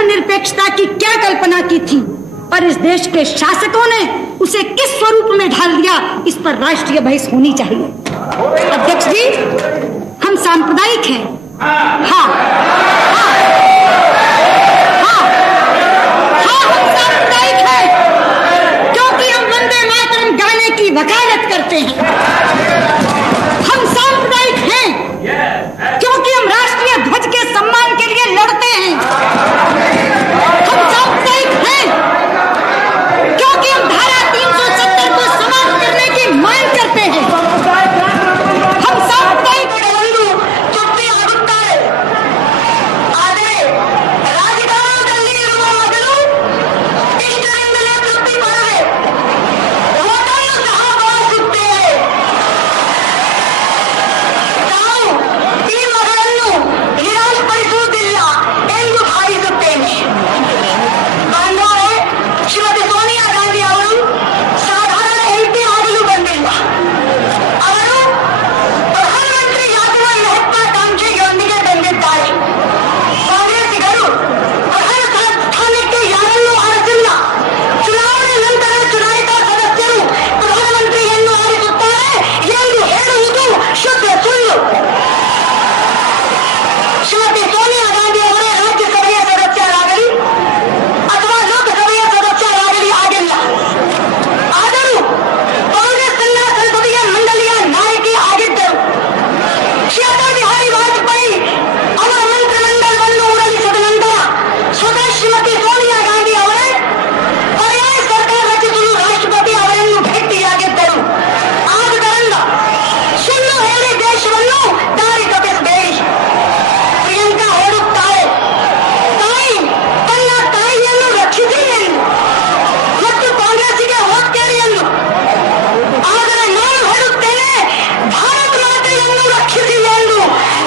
धर्मनिरपेक्षता की क्या कल्पना की थी और इस देश के शासकों ने उसे किस स्वरूप में ढाल दिया, इस पर राष्ट्रीय बहस होनी चाहिए। अध्यक्ष जी, हम सांप्रदायिक हैं। हाँ, हाँ, हाँ, हाँ, हम सांप्रदायिक हैं क्योंकि हम वंदे मातरम गाने की वकालत करते हैं। हम सांप्रदायिक हैं क्योंकि हम राष्ट्रीय ध्वज के सम्मान के लिए लड़ते हैं। हम सांप्रदायिक हैं क्योंकि हम धारा 370 को समाप्त करने की मांग करते हैं। हम सांप्रदायिक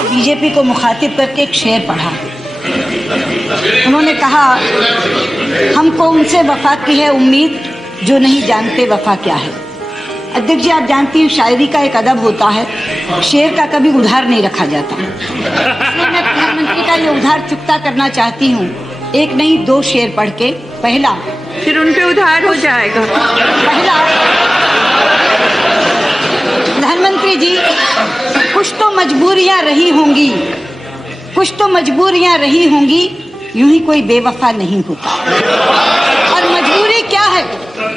बीजेपी को मुखातिब करके एक शेर पढ़ा। उन्होंने कहा, हमको उनसे वफा की है उम्मीद जो नहीं जानते वफा क्या है। अध्यक्ष जी, आप जानती हैं शायरी का एक अदब होता है, शेर का कभी उधार नहीं रखा जाता। मैं प्रधानमंत्री का ये उधार चुकता करना चाहती हूँ, एक नहीं दो शेर पढ़ के। पहला, फिर उन पे उधार हो जाएगा। पहला, प्रधानमंत्री जी, कुछ तो मजबूरियां रही होंगी, कुछ तो मजबूरियां रही होंगी, यूं ही कोई बेवफा नहीं होता। और मजबूरी क्या है?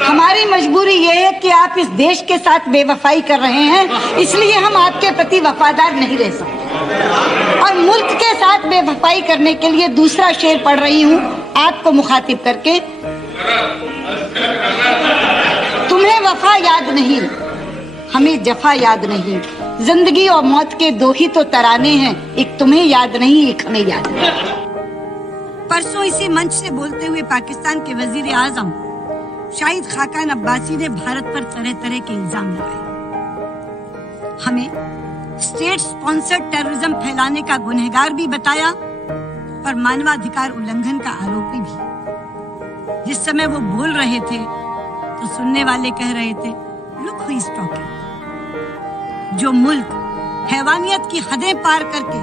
हमारी मजबूरी ये है कि आप इस देश के साथ बेवफाई कर रहे हैं, इसलिए हम आपके प्रति वफादार नहीं रह सकते। और मुल्क के साथ बेवफाई करने के लिए दूसरा शेर पढ़ रही हूँ आपको मुखातिब करके। तुम्हें वफा याद नहीं, हमें जफा याद नहीं, जिंदगी और मौत के दो ही तो तराने हैं, एक तुम्हें याद नहीं, एक हमें याद नहीं। परसों इसी मंच से बोलते हुए पाकिस्तान के वजीर आजम शाहिद खाकान अब्बासी ने भारत पर तरह तरह के इल्जाम लगाए। हमें स्टेट स्पॉन्सर्ड टेररिज्म फैलाने का गुनहगार भी बताया और मानवाधिकार उल्लंघन का आरोपी भी। जिस समय वो बोल रहे थे तो सुनने वाले कह रहे थे, लुक हु इज टॉकिंग। जो मुल्क हैवानियत की हदें पार करके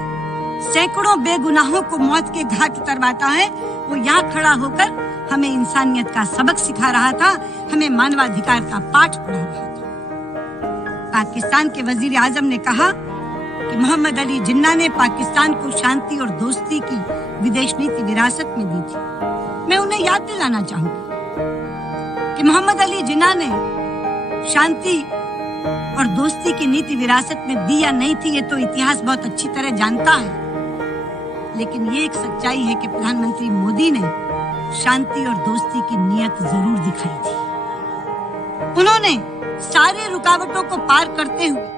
सैकड़ों बेगुनाहों को मौत के घाट उतरवाता है, वो यहाँ खड़ा होकर हमें इंसानियत का सबक सिखा रहा था, हमें मानवाधिकार का पाठ पढ़ा रहा था। पाकिस्तान के वजीर आजम ने कहा कि मोहम्मद अली जिन्ना ने पाकिस्तान को शांति और दोस्ती की विदेश नीति विरासत में दी थी। मैं उन्हें याद दिलाना चाहूंगी कि मोहम्मद अली जिन्ना ने शांति और दोस्ती की नीति विरासत में दी या नहीं थी, ये तो इतिहास बहुत अच्छी तरह जानता है। लेकिन ये एक सच्चाई है कि प्रधानमंत्री मोदी ने शांति और दोस्ती की नीयत जरूर दिखाई थी। उन्होंने सारे रुकावटों को पार करते हुए